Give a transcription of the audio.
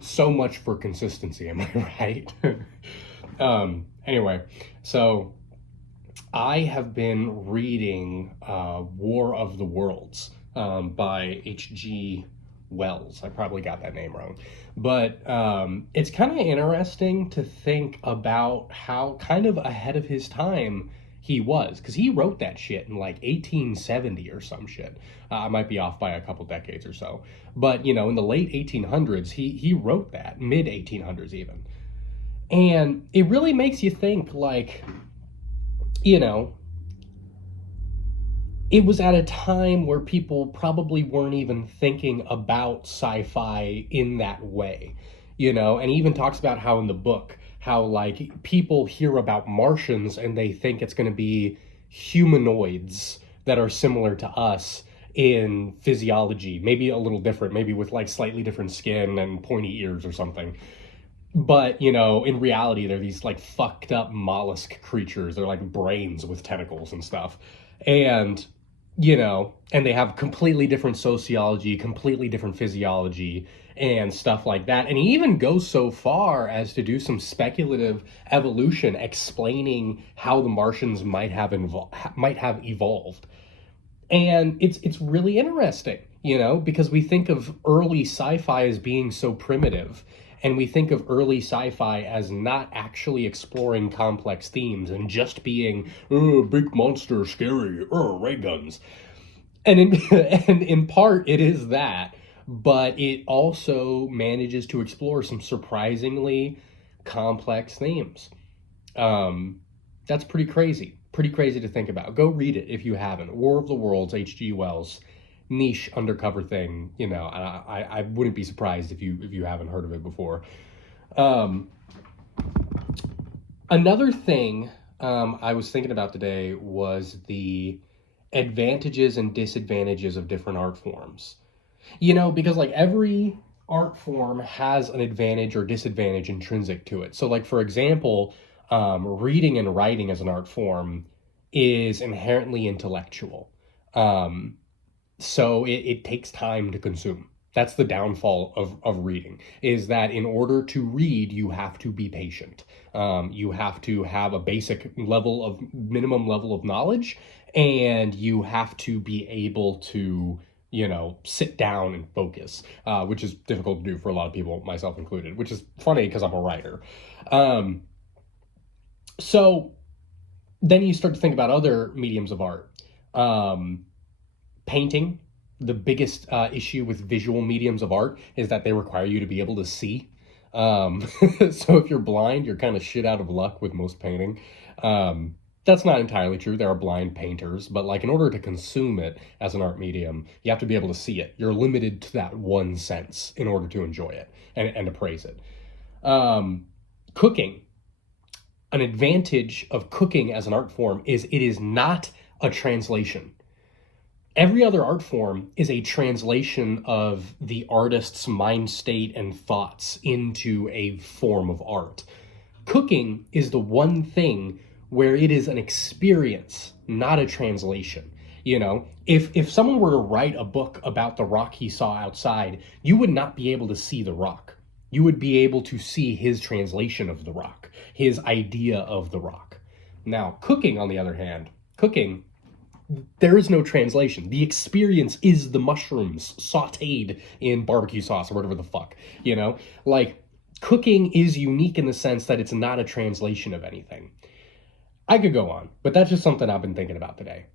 So much for consistency, am I right? Anyway, so I have been reading War of the Worlds by H.G. Wells. I probably got that name wrong. But it's kind of interesting to think about how kind of ahead of his time he was, because he wrote that shit in like 1870 or some shit. I might be off by a couple decades or so. But, you know, in the late 1800s, he wrote that, mid 1800s even. And it really makes you think, like, you know, it was at a time where people probably weren't even thinking about sci-fi in that way, you know, and he even talks about how in the book, how like people hear about Martians and they think it's going to be humanoids that are similar to us in physiology, maybe a little different, maybe with like slightly different skin and pointy ears or something. But, you know, in reality, they're these like fucked up mollusk creatures. They're like brains with tentacles and stuff. And, you know, and they have completely different sociology, completely different physiology, and stuff like that. And he even goes so far as to do some speculative evolution, explaining how the Martians might have evolved. And it's really interesting, you know, because we think of early sci-fi as being so primitive, and we think of early sci-fi as not actually exploring complex themes and just being, oh, big monster, scary, ray guns. And in and in part it is that, but it also manages to explore some surprisingly complex themes. Um, that's pretty crazy. Pretty crazy to think about. Go read it if you haven't. War of the Worlds, H.G. Wells, niche undercover thing. You know, I wouldn't be surprised if you haven't heard of it before. Um, Another thing I was thinking about today was the advantages and disadvantages of different art forms. You know, because like every art form has an advantage or disadvantage intrinsic to it. So, like, for example, reading and writing as an art form is inherently intellectual. Um, so it takes time to consume. That's the downfall of reading, is that in order to read, you have to be patient. You have to have a basic level of minimum level of knowledge, and you have to be able to, you know, sit down and focus, which is difficult to do for a lot of people, myself included, which is funny because I'm a writer. Um, so then you start to think about other mediums of art. Um, Painting, the biggest issue with visual mediums of art is that they require you to be able to see. Um, so if you're blind, you're kind of shit out of luck with most painting. That's not entirely true. There are blind painters, but like in order to consume it as an art medium, you have to be able to see it. You're limited to that one sense in order to enjoy it and appraise it. Um, Cooking, an advantage of cooking as an art form is it is not a translation. Every other art form is a translation of the artist's mind state and thoughts into a form of art. Cooking is the one thing where it is an experience, not a translation. You know, if someone were to write a book about the rock he saw outside, you would not be able to see the rock. You would be able to see his translation of the rock, his idea of the rock. Now, cooking, on the other hand, cooking, there is no translation. The experience is the mushrooms sauteed in barbecue sauce or whatever the fuck, you know? Like, cooking is unique in the sense that it's not a translation of anything. I could go on, but that's just something I've been thinking about today.